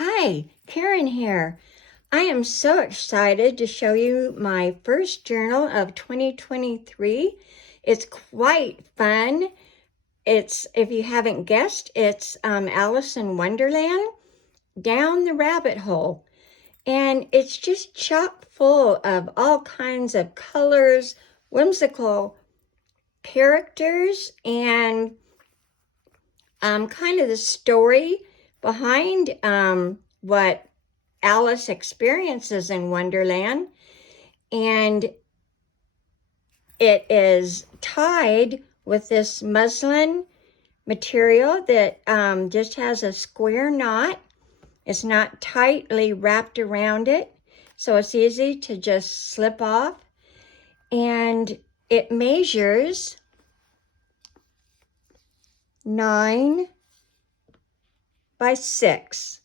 Hi, Karen here. I am so excited to show you my first journal of 2023. It's quite fun. If you haven't guessed, it's Alice in Wonderland, Down the Rabbit Hole. And it's just chock full of all kinds of colors, whimsical characters, and kind of the story behind what Alice experiences in Wonderland. And it is tied with this muslin material that just has a square knot. It's not tightly wrapped around it, so it's easy to just slip off. And it measures 9 by 6.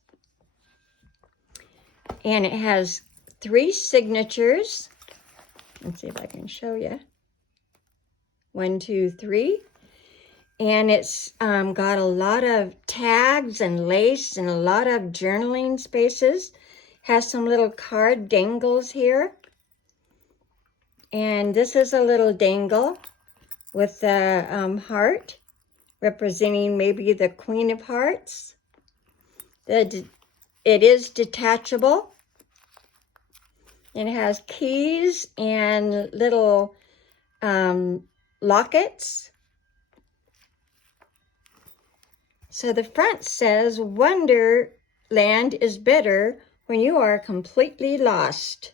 And it has 3 signatures. Let's see if I can show you. 1, 2, 3. And it's got a lot of tags and lace and a lot of journaling spaces. Has some little card dangles here. And this is a little dangle with the heart, representing maybe the Queen of Hearts. It is detachable. It has keys and little lockets. So the front says, Wonderland is better when you are completely lost.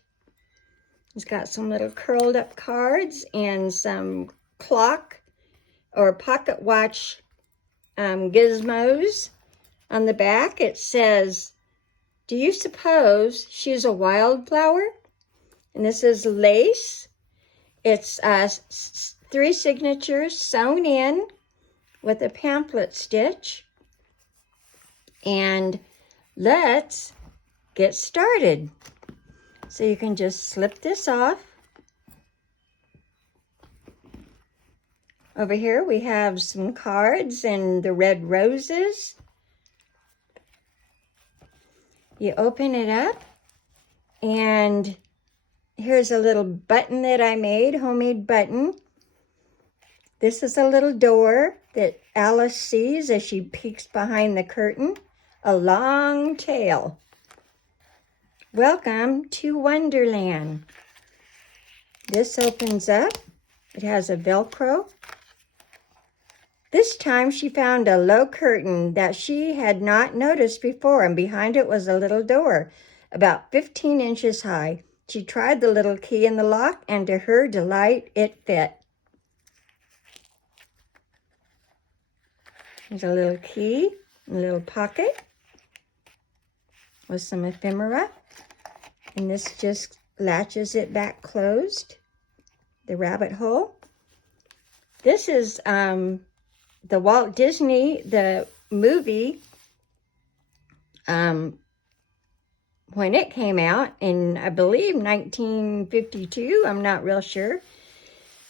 It's got some little curled up cards and some clock or pocket watch gizmos. On the back it says, do you suppose she's a wildflower? And this is lace. It's 3 signatures sewn in with a pamphlet stitch. And let's get started. So you can just slip this off. Over here we have some cards and the red roses. You open it up, and here's a little button that I made, homemade button. This is a little door that Alice sees as she peeks behind the curtain. A long tail. Welcome to Wonderland. This opens up. It has a Velcro. This time she found a low curtain that she had not noticed before, and behind it was a little door, about 15 inches high. She tried the little key in the lock, and to her delight, it fit. There's a little key, a little pocket with some ephemera, and this just latches it back closed, the rabbit hole. This is the Walt Disney, the movie, when it came out in, I believe, 1952. I'm not real sure.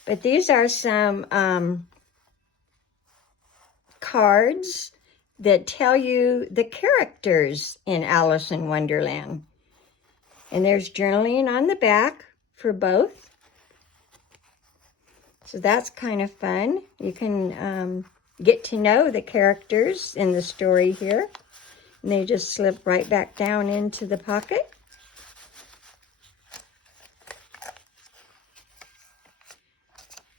But these are some cards that tell you the characters in Alice in Wonderland. And there's journaling on the back for both. So that's kind of fun. You can get to know the characters in the story here. And they just slip right back down into the pocket.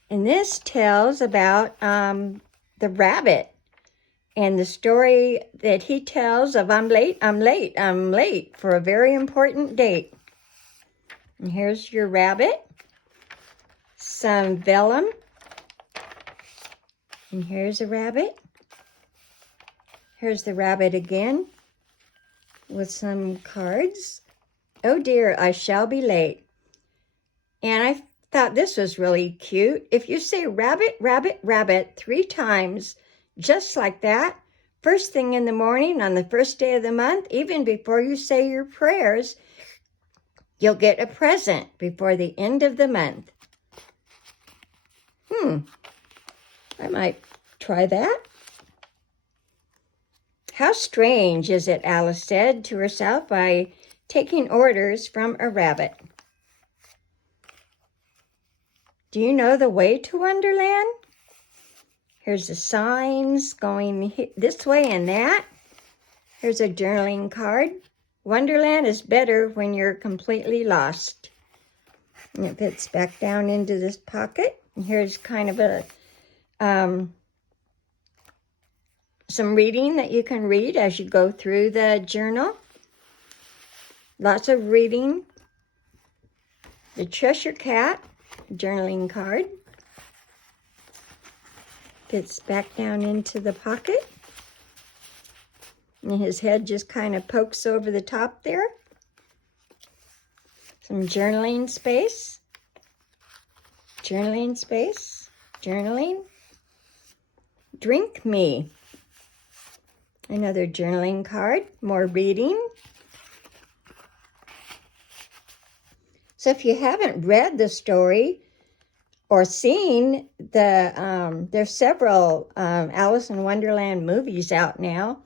And this tells about the rabbit and the story that he tells of I'm late for a very important date. And here's your rabbit. Some vellum. And here's a rabbit. Here's the rabbit again with some cards. Oh dear, I shall be late. And I thought this was really cute. If you say rabbit, rabbit, rabbit 3 times, just like that, first thing in the morning on the first day of the month, even before you say your prayers, you'll get a present before the end of the month. I might try that. How strange is it, Alice said to herself by taking orders from a rabbit. Do you know the way to Wonderland? Here's the signs going this way and that. Here's a journaling card. Wonderland is better when you're completely lost. And it fits back down into this pocket. And here's kind of a some reading that you can read as you go through the journal. Lots of reading. The Cheshire Cat journaling card. Fits back down into the pocket. And his head just kind of pokes over the top there. Some journaling space. Journaling space. Journaling. Drink me. Another journaling card. More reading. So if you haven't read the story or seen there's several Alice in Wonderland movies out now.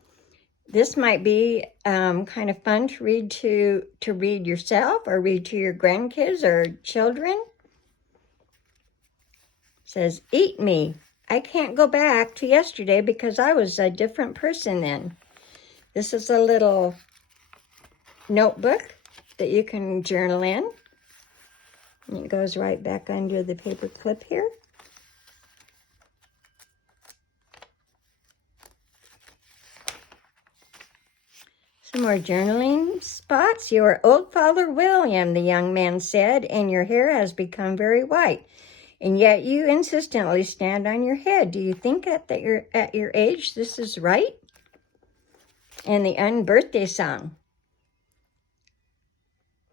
This might be kind of fun to read yourself or read to your grandkids or children. It says, eat me. I can't go back to yesterday because I was a different person then. This is a little notebook that you can journal in. And it goes right back under the paper clip here. Some more journaling spots. Your old father William, the young man said, and your hair has become very white. And yet you insistently stand on your head. Do you think at your age this is right? And the unbirthday song.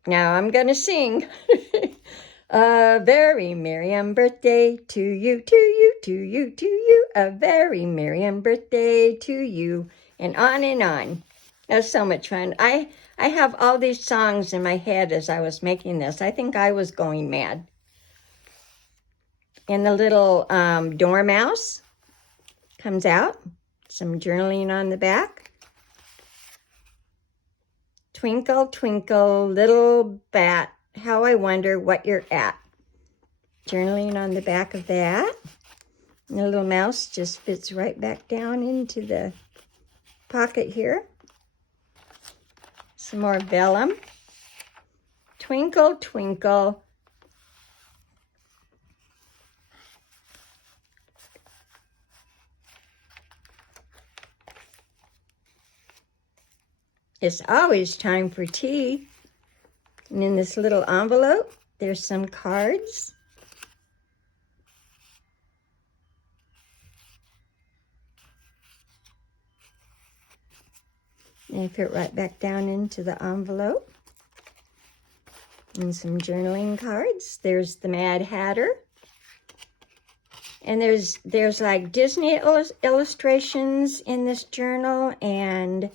Now I'm going to sing. A very merry birthday to you, to you, to you, to you. A very merry birthday to you. And on and on. That was so much fun. I have all these songs in my head as I was making this. I think I was going mad. And the little dormouse comes out. Some journaling on the back. Twinkle, twinkle, little bat, how I wonder what you're at. Journaling on the back of that. And the little mouse just fits right back down into the pocket here. Some more vellum. Twinkle, twinkle. It's always time for tea. And in this little envelope, there's some cards. And fit right back down into the envelope. And some journaling cards. There's the Mad Hatter. And there's like Disney illustrations in this journal, and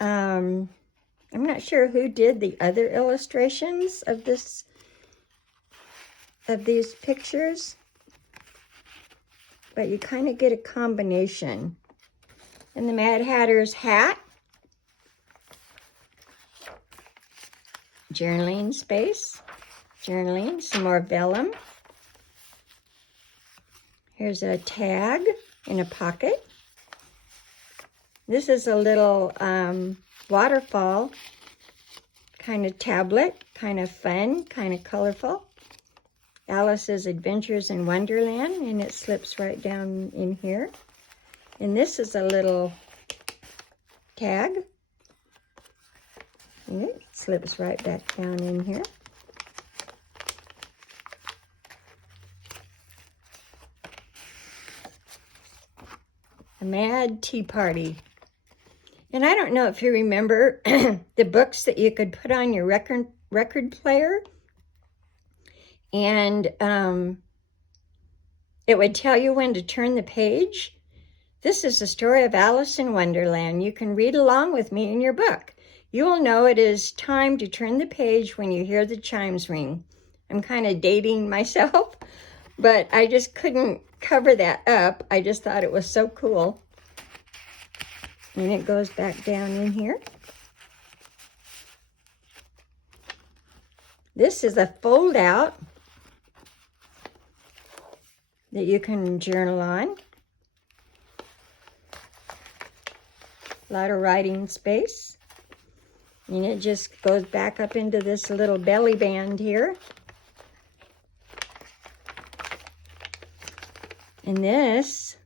I'm not sure who did the other illustrations of these pictures, but you kind of get a combination. And the Mad Hatter's hat. Journaling space. Journaling, some more vellum. Here's a tag in a pocket. This is a little waterfall kind of tablet, kind of fun, kind of colorful. Alice's Adventures in Wonderland, and it slips right down in here. And this is a little tag. And it slips right back down in here. A Mad Tea Party. And I don't know if you remember the books that you could put on your record player. And it would tell you when to turn the page. This is the story of Alice in Wonderland. You can read along with me in your book. You will know it is time to turn the page when you hear the chimes ring. I'm kind of dating myself, but I just couldn't cover that up. I just thought it was so cool. And it goes back down in here. This is a fold out that you can journal on. A lot of writing space. And it just goes back up into this little belly band here. And this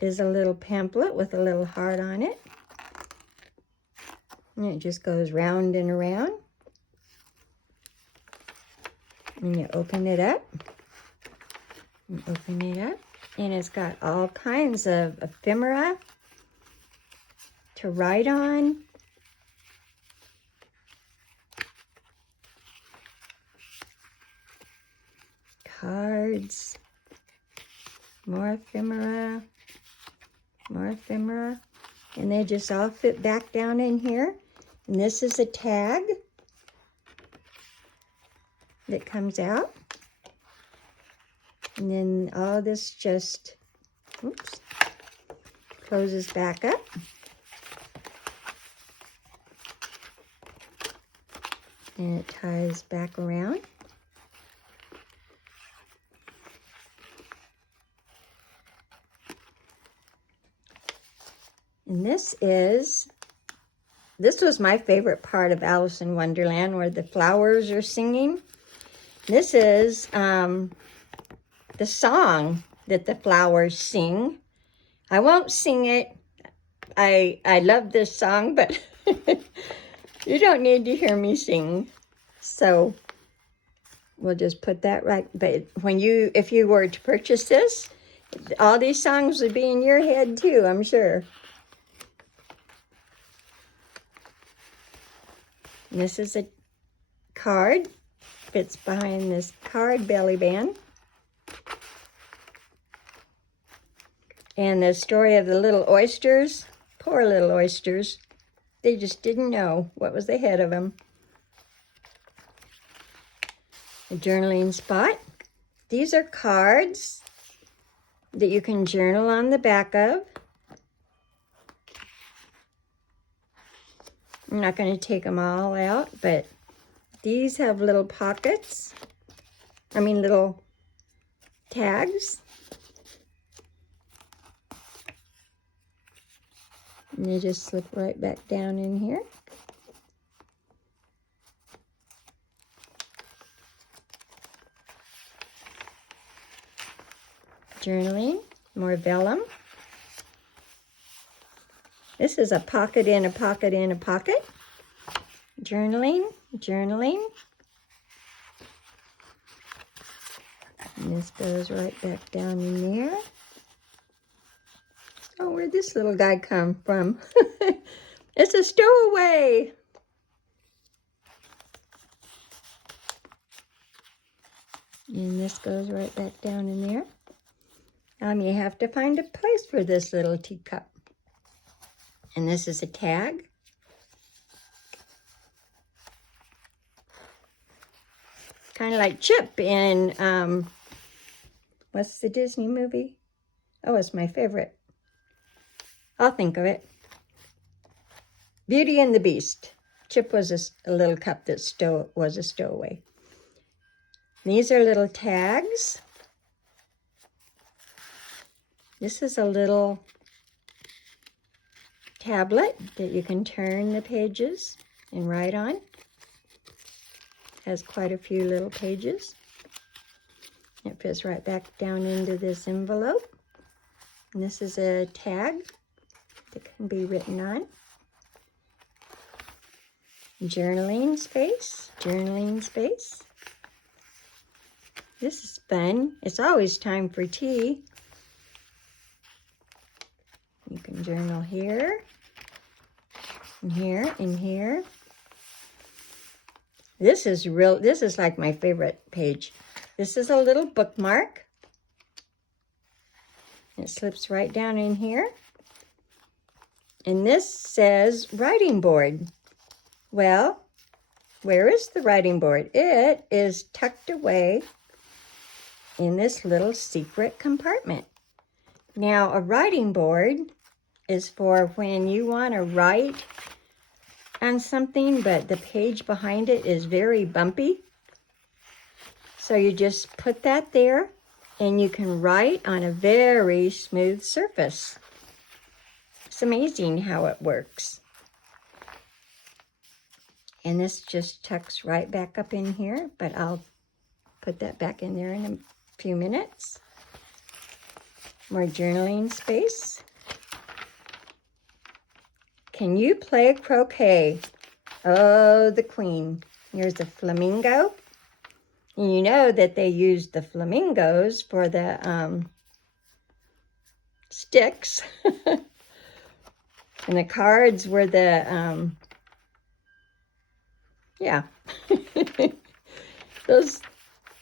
is a little pamphlet with a little heart on it. And it just goes round and around. And you open it up. And open it up. And it's got all kinds of ephemera to write on. Cards. More ephemera. More ephemera. And they just all fit back down in here. And this is a tag that comes out. And then all this just, oops, closes back up. And it ties back around. And this was my favorite part of Alice in Wonderland, where the flowers are singing. This is the song that the flowers sing. I won't sing it. I love this song, but you don't need to hear me sing. So we'll just put that right. But if you were to purchase this, all these songs would be in your head too, I'm sure. And this is a card. Fits behind this card belly band. And the story of the little oysters. Poor little oysters. They just didn't know what was ahead of them. A journaling spot. These are cards that you can journal on the back of. I'm not going to take them all out, but these have little pockets. Little tags. And they just slip right back down in here. Journaling, more vellum. This is a pocket in a pocket in a pocket. Journaling, journaling. And this goes right back down in there. Oh, where'd this little guy come from? It's a stowaway. And this goes right back down in there. You have to find a place for this little teacup. And this is a tag. Kind of like Chip in, what's the Disney movie? Oh, it's my favorite. I'll think of it. Beauty and the Beast. Chip was a little cup that was a stowaway. These are little tags. This is a little tablet that you can turn the pages and write on. Has quite a few little pages. It fits right back down into this envelope. And this is a tag that can be written on. Journaling space, journaling space. This is fun. It's always time for tea. You can journal here, and here, and here. This is like my favorite page. This is a little bookmark. It slips right down in here. And this says writing board. Well, where is the writing board? It is tucked away in this little secret compartment. Now, a writing board is for when you want to write on something, but the page behind it is very bumpy. So you just put that there, and you can write on a very smooth surface. It's amazing how it works. And this just tucks right back up in here, but I'll put that back in there in a few minutes. More journaling space. Can you play croquet? Oh, the queen. Here's a flamingo. And you know that they used the flamingos for the sticks. And the cards were the, yeah. Those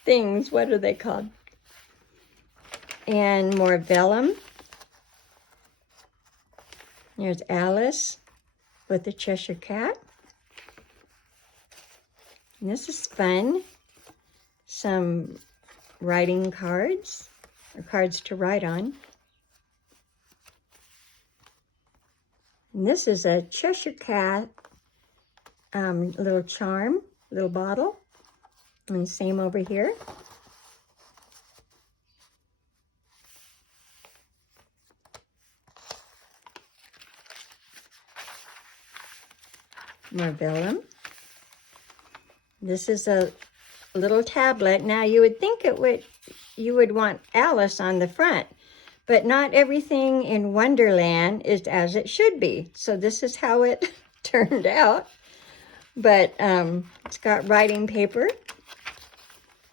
things, what are they called? And more vellum. Here's Alice with the Cheshire Cat. And this is fun. Some writing cards, or cards to write on. And this is a Cheshire Cat little charm, little bottle. And same over here. More vellum. This is a little tablet. Now you would think you would want Alice on the front, but not everything in Wonderland is as it should be. So this is how it turned out. But it's got writing paper,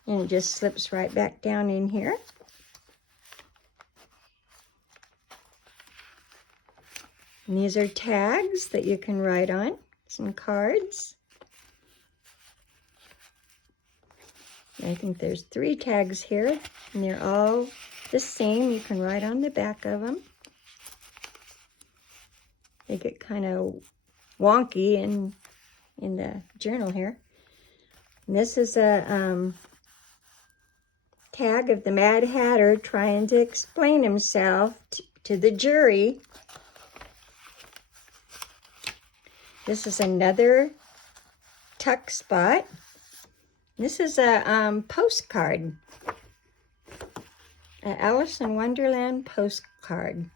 and it just slips right back down in here. And these are tags that you can write on, some cards. I think there's 3 tags here, and they're all the same. You can write on the back of them. They get kind of wonky in the journal here. And this is a tag of the Mad Hatter trying to explain himself to the jury. This is another tuck spot. This is a postcard, an Alice in Wonderland postcard.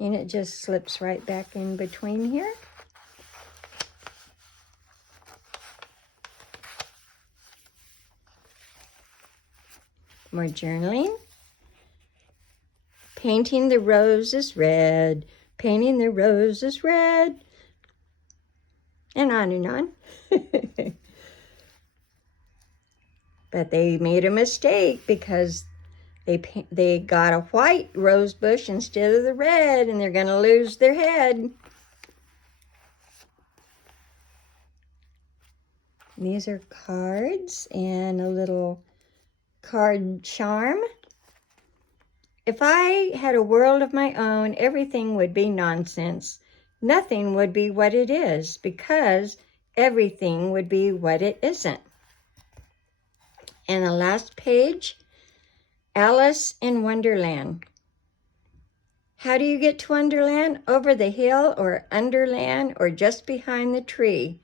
And it just slips right back in between here. More journaling. Painting the roses red, painting the roses red, and on and on. But they made a mistake because they got a white rose bush instead of the red, and they're going to lose their head. And these are cards and a little card charm. If I had a world of my own, everything would be nonsense. Nothing would be what it is, because everything would be what it isn't. And the last page, Alice in Wonderland. How do you get to Wonderland? Over the hill, or underland, or just behind the tree.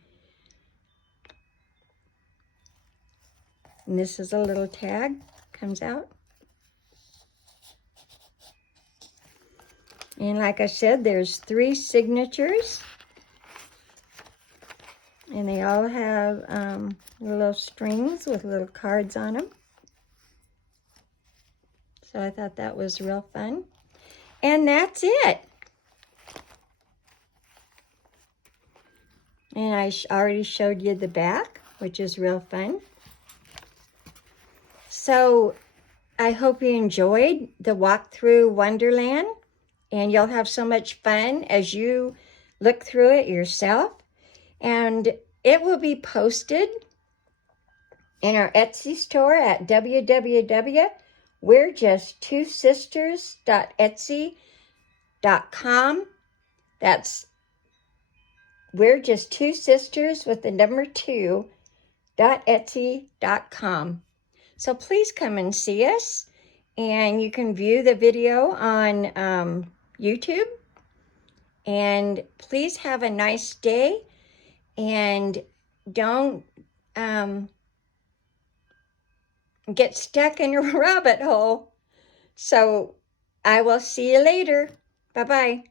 And this is a little tag, comes out. And like I said, there's 3 signatures. And they all have little strings with little cards on them. So I thought that was real fun. And that's it. And I already showed you the back, which is real fun. So I hope you enjoyed the walk through Wonderland, and you'll have so much fun as you look through it yourself. And it will be posted in our Etsy store at www.we'rejusttwosisters.etsy.com. That's We're Just Two Sisters with the number 2.etsy.com. So please come and see us, and you can view the video on YouTube. And please have a nice day, and don't get stuck in a rabbit hole. So I will see you later. Bye-bye.